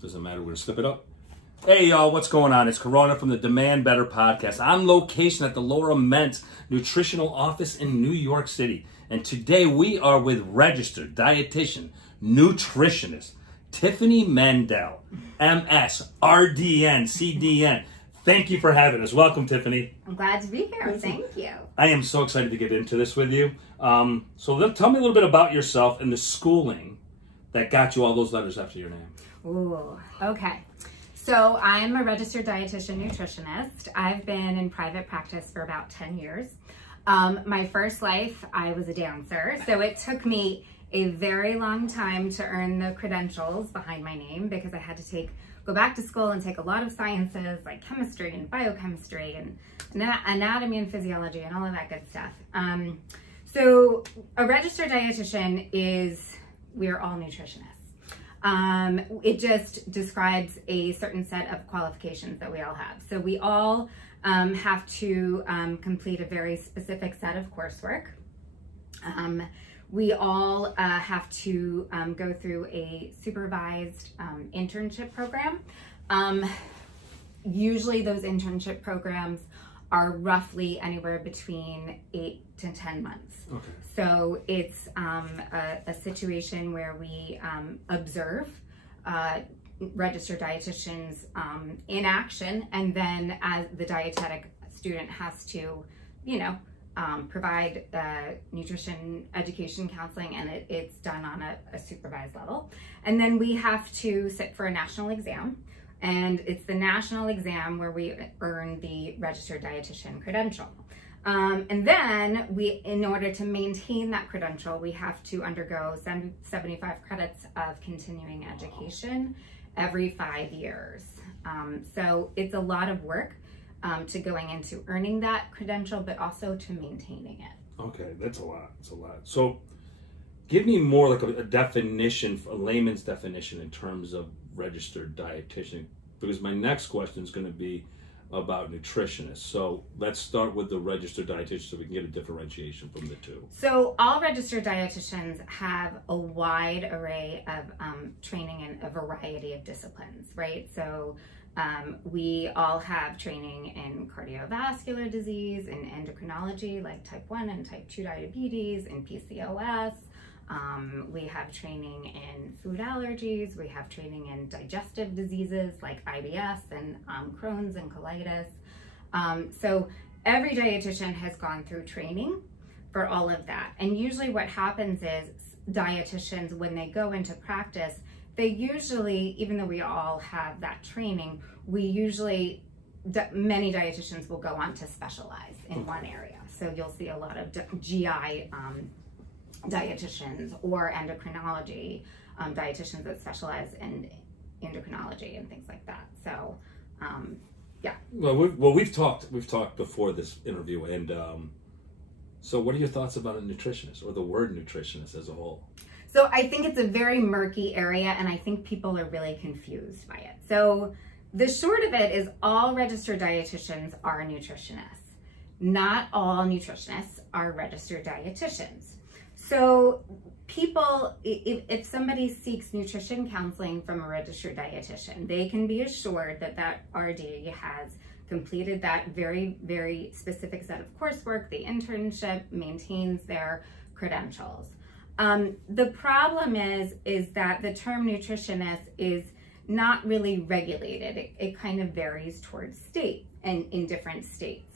Doesn't matter. We're going to slip it up. Hey, y'all. What's going on? It's Corona from the Demand Better podcast. On location at the Laura Mentz Nutritional Office in New York City. And today we are with registered dietitian, nutritionist, Tiffany Mandel, MS, RDN, CDN. Thank you for having us. Welcome, Tiffany. I'm glad to be here. Thank you. I am so excited to get into this with you. So tell me a little bit about yourself and the schooling that got you all those letters after your name. Ooh, okay. So I'm a registered dietitian nutritionist. I've been in private practice for about 10 years. My first life, I was a dancer. So it took me a very long time to earn the credentials behind my name because I had to go back to school and take a lot of sciences like chemistry and biochemistry and anatomy and physiology and all of that good stuff. So a registered dietitian we're all nutritionists. It just describes a certain set of qualifications that we all have. So we all have to complete a very specific set of coursework. We all have to go through a supervised internship program. Usually those internship programs are roughly anywhere between 8 to 10 months. Okay. So it's a situation where we observe registered dietitians in action, and then as the dietetic student has to, provide nutrition education counseling, and it's done on a supervised level. And then we have to sit for a national exam. And it's the national exam where we earn the registered dietitian credential. And then in order to maintain that credential, we have to undergo 75 credits of continuing education every 5 years. So it's a lot of work to going into earning that credential, but also to maintaining it. Okay, that's a lot. It's a lot. So give me more like a definition, a layman's definition in terms of registered dietitian, because my next question is going to be about nutritionists. So let's start with the registered dietitian so we can get a differentiation from the two. So all registered dietitians have a wide array of training in a variety of disciplines, right? So we all have training in cardiovascular disease, in endocrinology, like type 1 and type 2 diabetes, in PCOS. We have training in food allergies. We have training in digestive diseases like IBS and Crohn's and colitis. So every dietitian has gone through training for all of that. And usually what happens is dietitians, when they go into practice, they usually, even though we all have that training, many dietitians will go on to specialize in one area. So you'll see a lot of GI dietitians or endocrinology dietitians that specialize in endocrinology and things like that. So yeah. Well, we've talked before this interview, and so what are your thoughts about a nutritionist or the word nutritionist as a whole? So I think it's a very murky area, and I think people are really confused by it. So the short of it is all registered dietitians are nutritionists. Not all nutritionists are registered dietitians. So people, if somebody seeks nutrition counseling from a registered dietitian, they can be assured that that RD has completed that very, very specific set of coursework, the internship, maintains their credentials. The problem is that the term nutritionist is not really regulated. It kind of varies towards state and in different states.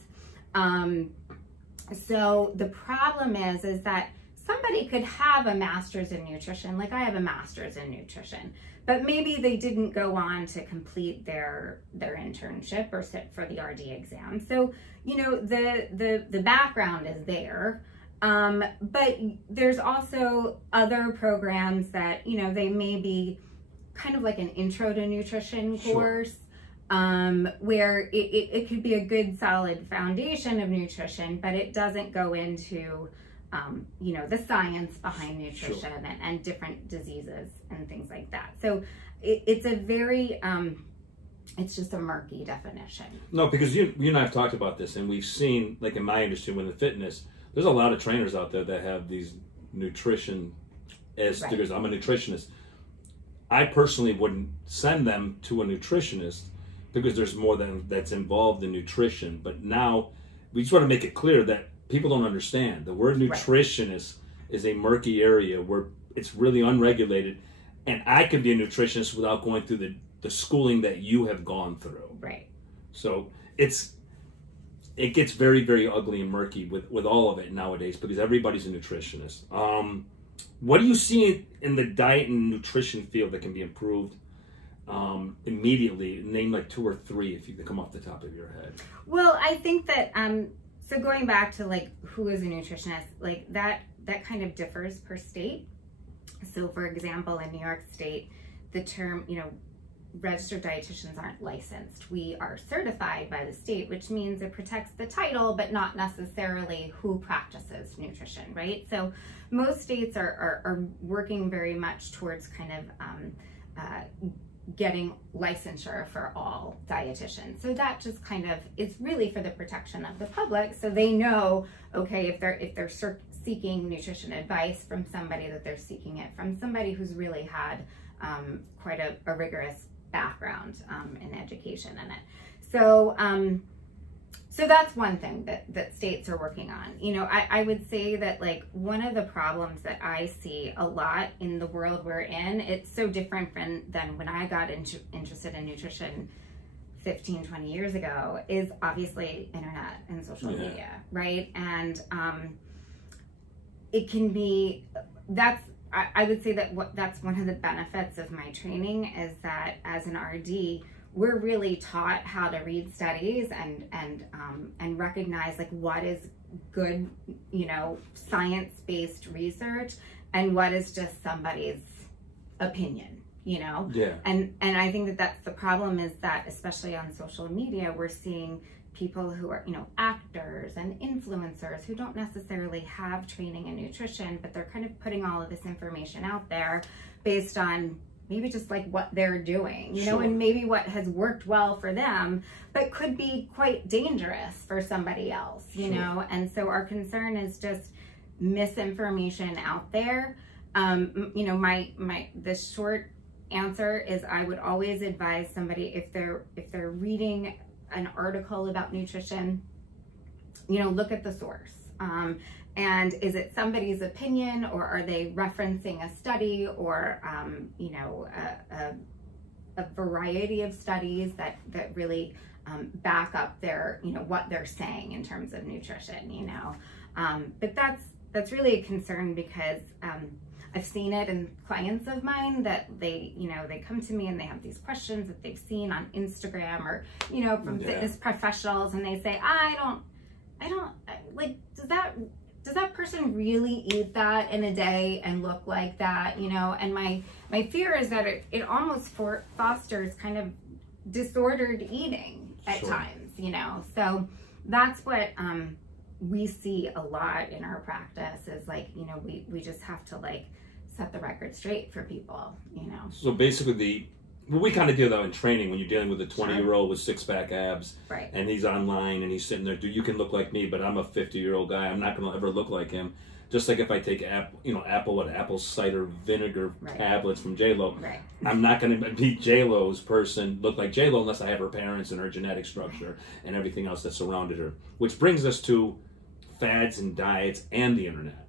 So the problem is that somebody could have a master's in nutrition, like I have a master's in nutrition, but maybe they didn't go on to complete their internship or sit for the RD exam. So, the background is there, but there's also other programs that, they may be kind of like an intro to nutrition course, where it could be a good solid foundation of nutrition, but it doesn't go into the science behind nutrition and different diseases and things like that. So it's a very, it's just a murky definition. No, because you and I have talked about this, and we've seen, like in my industry, with the fitness, there's a lot of trainers out there that have these nutrition as stickers. I'm a nutritionist. I personally wouldn't send them to a nutritionist because there's more that's involved in nutrition. But now we just want to make it clear that people don't understand. The word nutritionist is a murky area where it's really unregulated, and I could be a nutritionist without going through the schooling that you have gone through. Right. So it gets very, very ugly and murky with all of it nowadays because everybody's a nutritionist. What do you see in the diet and nutrition field that can be improved immediately? Name like 2 or 3 if you can come off the top of your head. Well, I think that, so going back to like who is a nutritionist, like that kind of differs per state. So for example, in New York State, the term, registered dietitians aren't licensed. We are certified by the state, which means it protects the title, but not necessarily who practices nutrition, right? So most states are working very much towards kind of getting licensure for all dietitians. So that just kind of, it's really for the protection of the public. So they know, okay, if they're seeking nutrition advice from somebody, that they're seeking it from somebody who's really had quite a rigorous background in education in it. So so that's one thing that states are working on. I would say that like one of the problems that I see a lot in the world we're in, it's so different than when I got interested in nutrition 15, 20 years ago, is obviously internet and social media, right? And it can be, I would say that's one of the benefits of my training, is that as an RD, we're really taught how to read studies and recognize like what is good, science-based research and what is just somebody's opinion, Yeah. And I think that's the problem, is that especially on social media, we're seeing people who are, actors and influencers who don't necessarily have training in nutrition, but they're kind of putting all of this information out there based on maybe just like what they're doing, and maybe what has worked well for them, but could be quite dangerous for somebody else, and so our concern is just misinformation out there. The short answer is I would always advise somebody, if they're reading an article about nutrition, look at the source. And is it somebody's opinion, or are they referencing a study, or a variety of studies that really back up their what they're saying in terms of nutrition, but that's really a concern, because I've seen it in clients of mine that they come to me and they have these questions that they've seen on Instagram or from fitness professionals, and they say, I don't like, does that person really eat that in a day and look like that, and my fear is that it almost fosters kind of disordered eating at times, so that's what we see a lot in our practice, is like, we just have to like set the record straight for people, So basically we kind of do that in training, when you're dealing with a 20-year-old with 6-pack abs, right? And he's online and he's sitting there, you can look like me, but I'm a 50-year-old guy. I'm not going to ever look like him. Just like if I take apple cider vinegar tablets from J-Lo, I'm not going to be J-Lo's person, look like J-Lo, unless I have her parents and her genetic structure and everything else that surrounded her. Which brings us to fads and diets and the internet.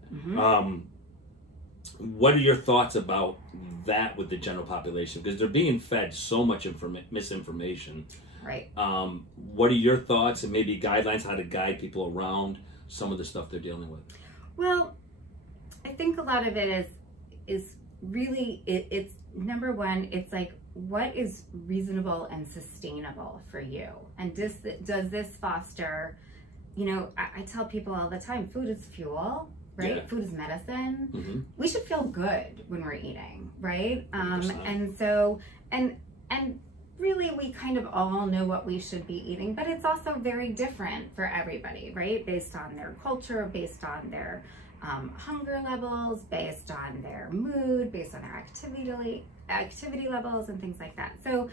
What are your thoughts about that with the general population? Because they're being fed so much misinformation. Right. What are your thoughts and maybe guidelines how to guide people around some of the stuff they're dealing with? Well, I think a lot of it is really, it's number one, it's like, what is reasonable and sustainable for you? And does this foster, I tell people all the time, food is fuel. Right? Yeah. Food is medicine. We should feel good when we're eating, right? And so, and really we kind of all know what we should be eating, but it's also very different for everybody, right? Based on their culture, based on their hunger levels, based on their mood, based on their activity levels and things like that. So,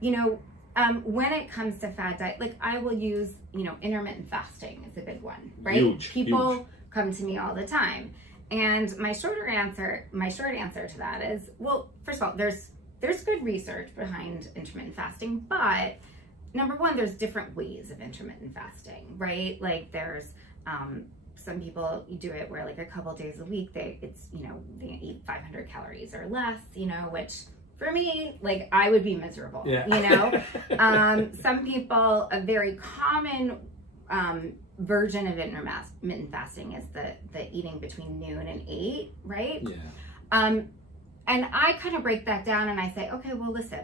when it comes to fad diet, like I will use, intermittent fasting is a big one, right? People come to me all the time, and my short answer to that is, well, first of all, there's there's good research behind intermittent fasting, but number one, there's different ways of intermittent fasting, right? Like there's some people do it where like a couple days a week they eat 500 calories or less, which for me, like I would be miserable, Some people, a very common version of intermittent fasting is the eating between noon and 8, right? Yeah. And I kind of break that down and I say, okay, well, listen,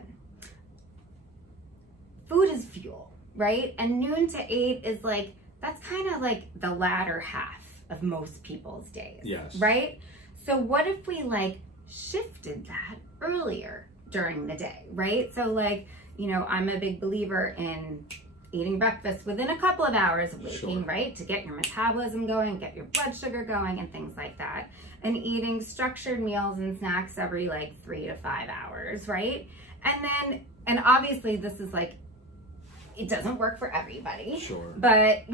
food is fuel, right? And noon to 8 is like, that's kind of like the latter half of most people's days, yes, right? So what if we like shifted that earlier during the day, right? So like, I'm a big believer in eating breakfast within a couple of hours of waking, right? To get your metabolism going, get your blood sugar going and things like that. And eating structured meals and snacks every like 3 to 5 hours, right? And obviously this is like, it doesn't work for everybody. Sure. But,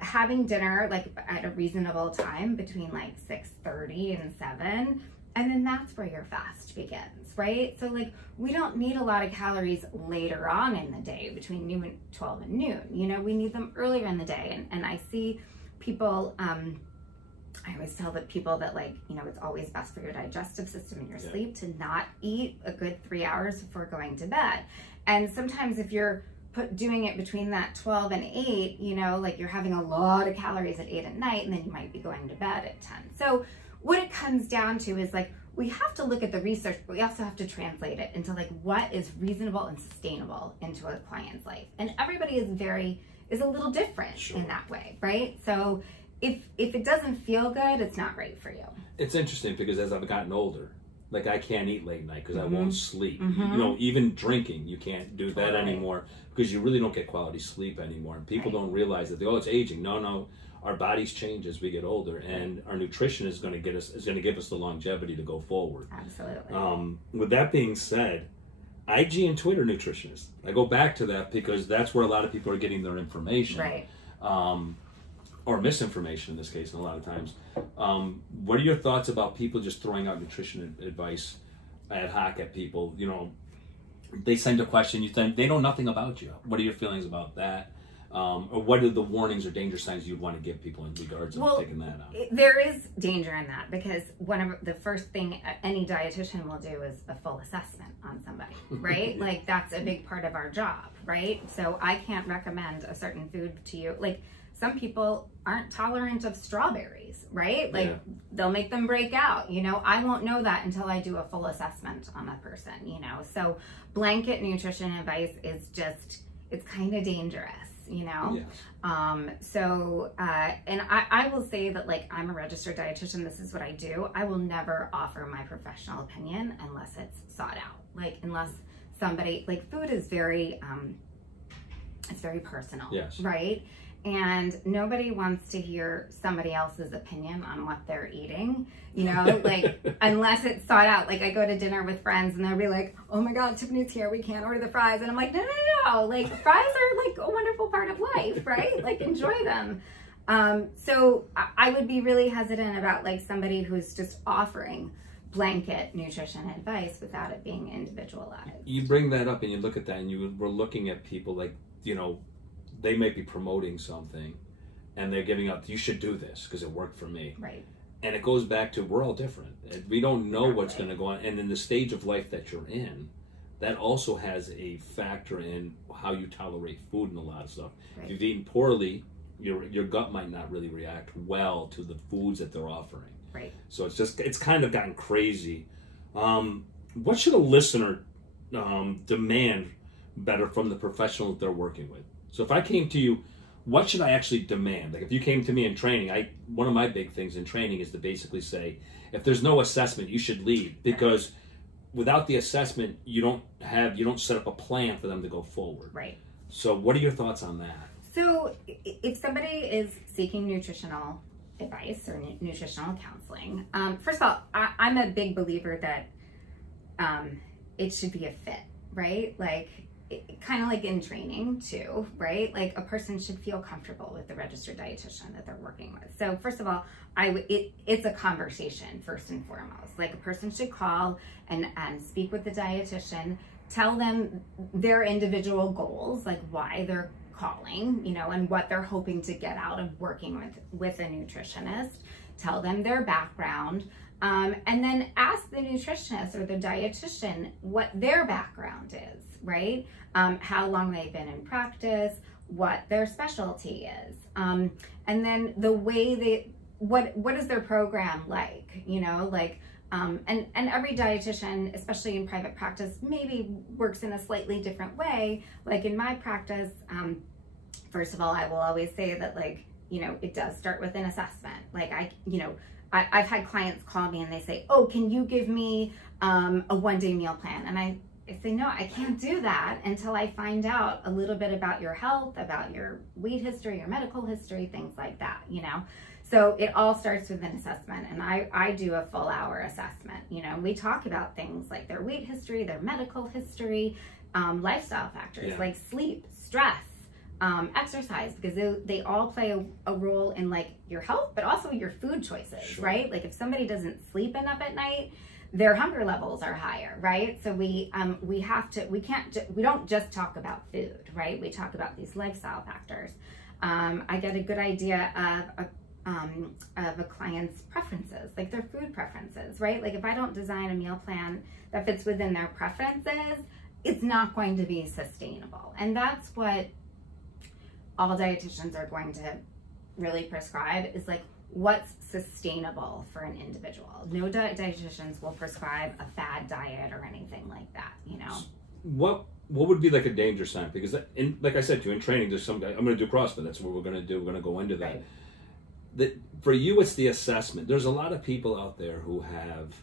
having dinner like at a reasonable time between like 6:30 and 7, and then that's where your fast begins, right? So like we don't need a lot of calories later on in the day between 12 and noon. We need them earlier in the day. And I see people, I always tell the people that like, it's always best for your digestive system and your sleep to not eat a good 3 hours before going to bed. And sometimes if you're doing it between that 12 and 8, like you're having a lot of calories at 8 at night, and then you might be going to bed at 10. So what it comes down to is like, we have to look at the research, but we also have to translate it into like what is reasonable and sustainable into a client's life. And everybody is a little different in that way, right? So if it doesn't feel good, it's not right for you. It's interesting because as I've gotten older, like I can't eat late night because I won't sleep. Even drinking, you can't do that anymore because you really don't get quality sleep anymore. And people don't realize that it's aging. No, our bodies change as we get older, and our nutrition is going to give us the longevity to go forward. Absolutely. With that being said, IG and Twitter Nutritionist. I go back to that because that's where a lot of people are getting their information. Right. Or misinformation in this case, and a lot of times. What are your thoughts about people just throwing out nutrition advice ad hoc at people? They send a question, you think they know nothing about you. What are your feelings about that? Or what are the warnings or danger signs you'd want to give people in regards to taking that on? There is danger in that because one of the first thing any dietitian will do is a full assessment on somebody, right? Like that's a big part of our job, right? So I can't recommend a certain food to you. Like some people aren't tolerant of strawberries, right? Like they'll make them break out, I won't know that until I do a full assessment on that person, So blanket nutrition advice is just, it's kind of dangerous. Yes. And I will say that like, I'm a registered dietitian. This is what I do. I will never offer my professional opinion unless it's sought out. Like, unless somebody, like food is very, it's very personal, right? And nobody wants to hear somebody else's opinion on what they're eating, like unless it's sought out. Like I go to dinner with friends and they'll be like, oh my God, Tiffany's here, we can't order the fries. And I'm like, no. Like fries are like a wonderful part of life, right? Like enjoy them. So I would be really hesitant about like somebody who's just offering blanket nutrition advice without it being individualized. You bring that up and you look at that and we're looking at people like, they may be promoting something and they're giving up, you should do this because it worked for me. Right. And it goes back to, we're all different. We don't know what's going to go on. And in the stage of life that you're in, that also has a factor in how you tolerate food and a lot of stuff. Right. If you've eaten poorly, your gut might not really react well to the foods that they're offering. Right. So it's kind of gotten crazy. What should a listener demand better from the professional that they're working with? So if I came to you, what should I actually demand? Like if you came to me in training, one of my big things in training is to basically say, if there's no assessment, you should leave, because without the assessment, you don't set up a plan for them to go forward. Right. So what are your thoughts on that? So if somebody is seeking nutritional advice or nutritional counseling, first of all, I'm a big believer that it should be a fit, right? Like kind of like in training too, right? Like a person should feel comfortable with the registered dietitian that they're working with. So first of all, it's a conversation first and foremost. Like a person should call and speak with the dietitian, tell them their individual goals, like why they're calling, you know, and what they're hoping to get out of working with a nutritionist, tell them their background, and then ask the nutritionist or the dietitian what their background is, right? How long they've been in practice, what their specialty is, and then the way what is their program like, you know, like, and every dietitian, especially in private practice, maybe works in a slightly different way. Like in my practice, first of all, I will always say that, like, you know, it does start with an assessment. Like I've had clients call me and they say, oh, can you give me a one-day meal plan? And I say, no, I can't do that until I find out a little bit about your health, about your weight history, your medical history, things like that, you know? So it all starts with an assessment, and I do a full hour assessment. You know, we talk about things like their weight history, their medical history, lifestyle factors like sleep, stress, exercise, because they all play a role in like your health, but also your food choices, right? Like if somebody doesn't sleep enough at night, their hunger levels are higher, right? So we don't just talk about food, right? We talk about these lifestyle factors. I get a good idea of a client's preferences, like their food preferences, right? Like if I don't design a meal plan that fits within their preferences, it's not going to be sustainable. And that's what all dietitians are going to really prescribe, is like what's sustainable for an individual. No dietitians will prescribe a fad diet or anything like that, you know? What would be like a danger sign? Because like I said to you, in training, there's some guy, I'm going to do CrossFit. That's what we're going to do. We're going to go into that. Right. For you, it's the assessment. There's a lot of people out there who have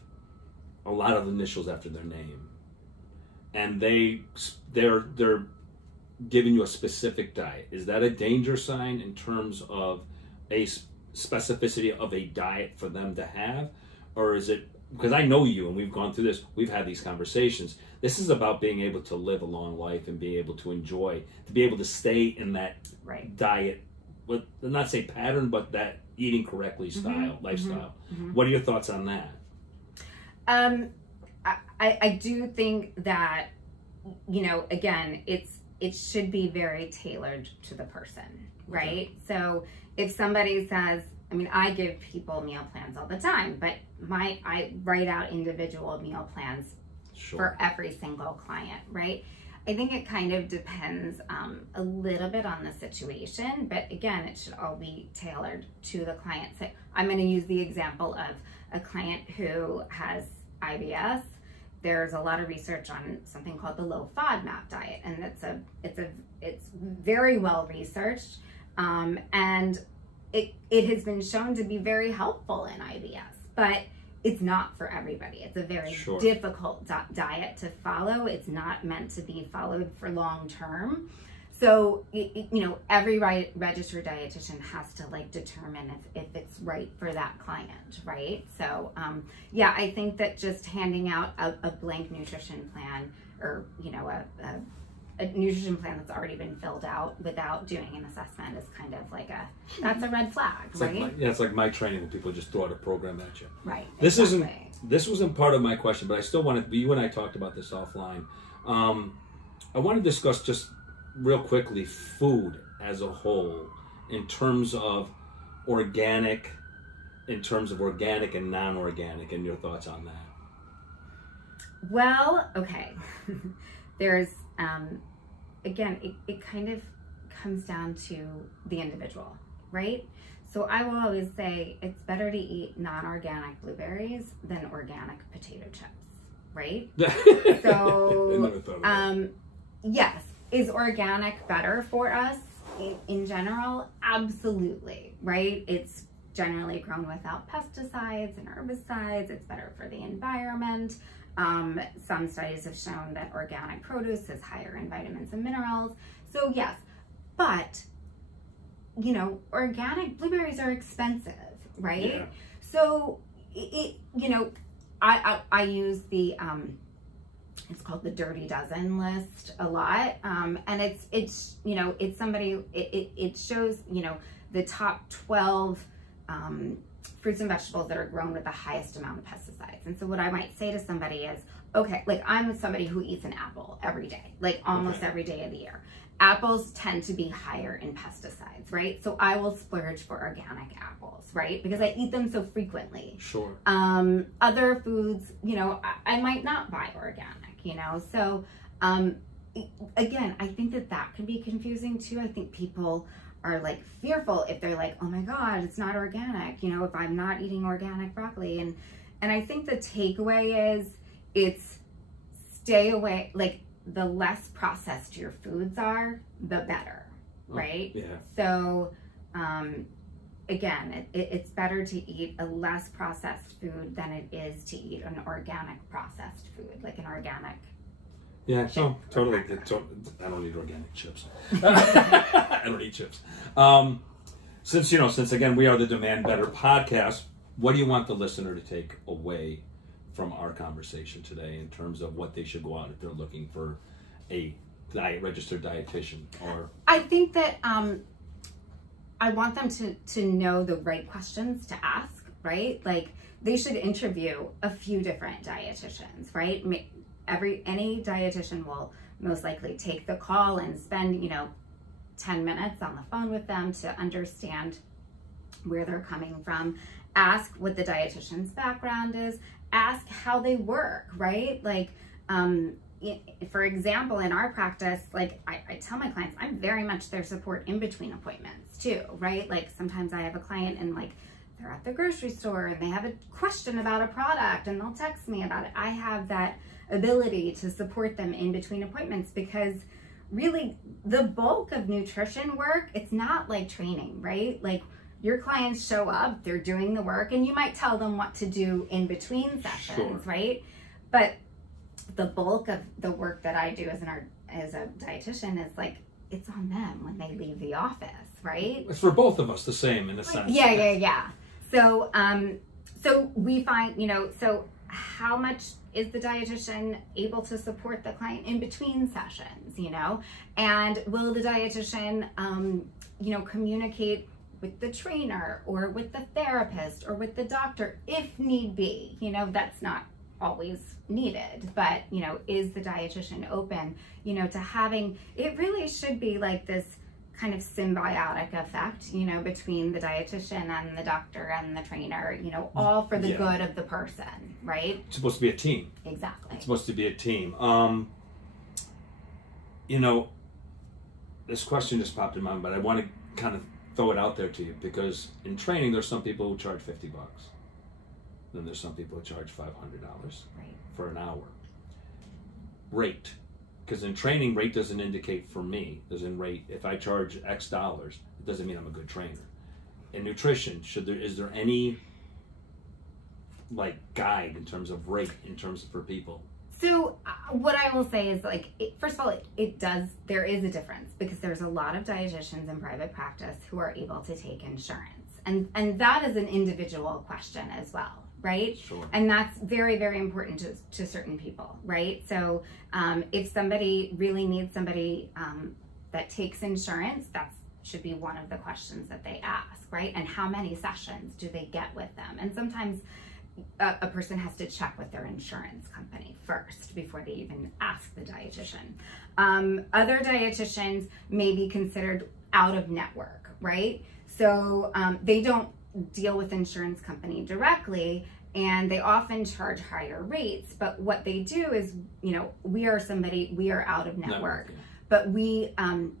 a lot of initials after their name, and they're giving you a specific diet. Is that a danger sign in terms of a specificity of a diet for them to have? Or is it, because I know you and we've gone through this, we've had these conversations, this is about being able to live a long life and be able to enjoy, to be able to stay in that diet, with, not say pattern, but that eating correctly style, lifestyle. What are your thoughts on that? I do think that, you know, again, it should be very tailored to the person, right? So if somebody says, I mean, I give people meal plans all the time, but I write out individual meal plans for every single client, right? I think it kind of depends a little bit on the situation, but again, it should all be tailored to the client. So I'm going to use the example of a client who has IBS. There's a lot of research on something called the low FODMAP diet, and it's very well researched, and it has been shown to be very helpful in IBS, but it's not for everybody. It's a very difficult diet to follow. It's not meant to be followed for long term. So, you know, every registered dietitian has to like determine if it's right for that client, right? So, yeah, I think that just handing out a blank nutrition plan, or, you know, a nutrition plan that's already been filled out without doing an assessment is kind of like that's a red flag, it's right? Like it's like my training when people just throw out a program at you. Right. This wasn't part of my question, but I still wanted, you and I talked about this offline. I want to discuss just real quickly food as a whole in terms of organic and non-organic, and your thoughts on that. Well, okay. There's again, it kind of comes down to the individual, right? So I will always say it's better to eat non-organic blueberries than organic potato chips, right? So yes, is organic better for us in general? Absolutely, right? It's generally grown without pesticides and herbicides. It's better for the environment. Some studies have shown that organic produce is higher in vitamins and minerals. So yes, but, you know, organic blueberries are expensive, right? Yeah. So, you know, I use the it's called the Dirty Dozen list a lot. And it's you know, it's somebody, it shows, you know, the top 12 fruits and vegetables that are grown with the highest amount of pesticides. And so what I might say to somebody is, okay, like I'm somebody who eats an apple every day, like almost every day of the year. Apples tend to be higher in pesticides, right? So I will splurge for organic apples, right? Because I eat them so frequently. Sure. Other foods, you know, I might not buy organic, you know? So again, I think that can be confusing too. I think people are like fearful if they're like, oh my God, it's not organic, you know, if I'm not eating organic broccoli. And I think the takeaway is it's stay away, like the less processed your foods are, the better, right? Yeah. So again, it's better to eat a less processed food than it is to eat an organic processed food, like an organic. Yeah, so totally. I don't eat organic chips. I don't eat chips. Since again we are the Demand Better podcast, what do you want the listener to take away from our conversation today in terms of what they should go out if they're looking for a registered dietitian? Or I think that I want them to know the right questions to ask, right? Like they should interview a few different dietitians, right? Any dietitian will most likely take the call and spend, you know, 10 minutes on the phone with them to understand where they're coming from. Ask what the dietitian's background is. Ask how they work, right? Like, for example, in our practice, like I tell my clients, I'm very much their support in between appointments too, right? Like sometimes I have a client and like they're at the grocery store and they have a question about a product and they'll text me about it. I have that ability to support them in between appointments because really the bulk of nutrition work, it's not like training, right? Like your clients show up, they're doing the work, and you might tell them what to do in between sessions, right? But the bulk of the work that I do as a dietitian is like, it's on them when they leave the office, right? It's for both of us the same in a sense. Yeah. So, so we find, you know, so how much is the dietitian able to support the client in between sessions, you know? And will the dietitian, you know, communicate with the trainer or with the therapist or with the doctor if need be? You know, that's not always needed, but, you know, is the dietitian open, you know, to having, it really should be like this kind of symbiotic effect, you know, between the dietitian and the doctor and the trainer, you know, all for the good of the person, right? It's supposed to be a team. Exactly. It's supposed to be a team. You know, this question just popped in my mind, but I want to kind of throw it out there to you because in training, there's some people who charge $50. Then there's some people who charge $500 for an hour. Rate. Because in training, rate doesn't indicate for me. Doesn't rate, if I charge X dollars, it doesn't mean I'm a good trainer. In nutrition, is there any like guide in terms of rate, in terms of for people? So what I will say is like, first of all, there is a difference because there's a lot of dietitians in private practice who are able to take insurance. And that is an individual question as well. Right? Sure. And that's very, very important to certain people, right? So if somebody really needs somebody that takes insurance, that should be one of the questions that they ask, right? And how many sessions do they get with them? And sometimes a person has to check with their insurance company first before they even ask the dietitian. Other dietitians may be considered out of network, right? So they don't deal with insurance company directly, and they often charge higher rates, but what they do is, you know, we are out of network, but we, and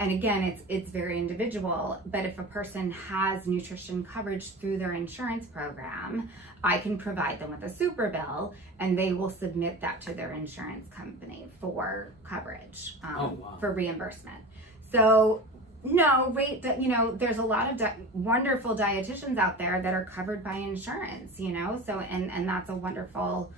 again, it's very individual, but if a person has nutrition coverage through their insurance program, I can provide them with a super bill and they will submit that to their insurance company for coverage, for reimbursement. So no, you know, there's a lot of wonderful dietitians out there that are covered by insurance, you know, so, and that's a wonderful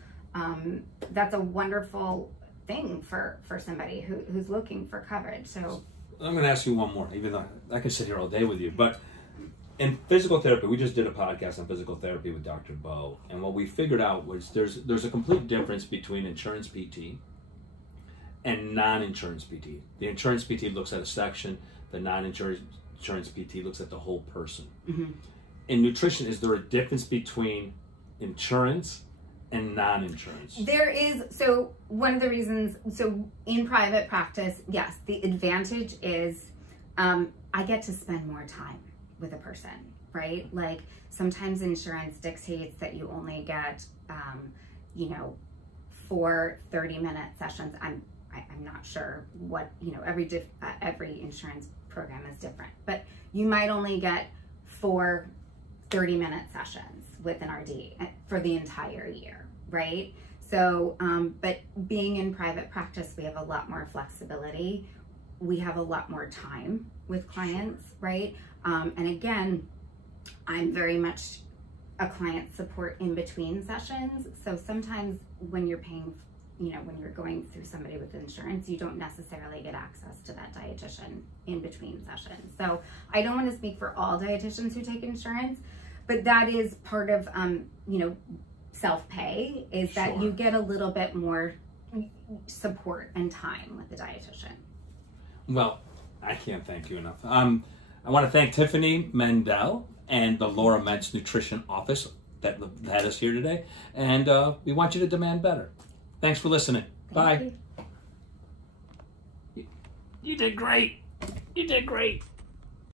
thing for somebody who's looking for coverage. So I'm going to ask you one more, even though I could sit here all day with you, but in physical therapy, we just did a podcast on physical therapy with Dr. Bo, and what we figured out was there's a complete difference between insurance PT and non-insurance PT. The insurance PT looks at a section, the non-insurance PT looks at the whole person. Mm-hmm. In nutrition, is there a difference between insurance and non-insurance? There is. So one of the reasons, so in private practice, yes, the advantage is I get to spend more time with a person, right? Like sometimes insurance dictates that you only get, 4 30-minute sessions. I'm not sure what, every insurance program is different, but you might only get 4 30-minute sessions with an RD for the entire year, right? So, but being in private practice, we have a lot more flexibility. We have a lot more time with clients, right? And again, I'm very much a client support in between sessions. So sometimes when you're paying, when you're going through somebody with insurance, you don't necessarily get access to that dietitian in between sessions. So I don't want to speak for all dietitians who take insurance, but that is part of, self-pay is that you get a little bit more support and time with the dietitian. Well, I can't thank you enough. I want to thank Tiffany Mendel and the Laura Mentz Nutrition Office that had us here today. And we want you to demand better. Thanks for listening. Bye. You did great. You did great.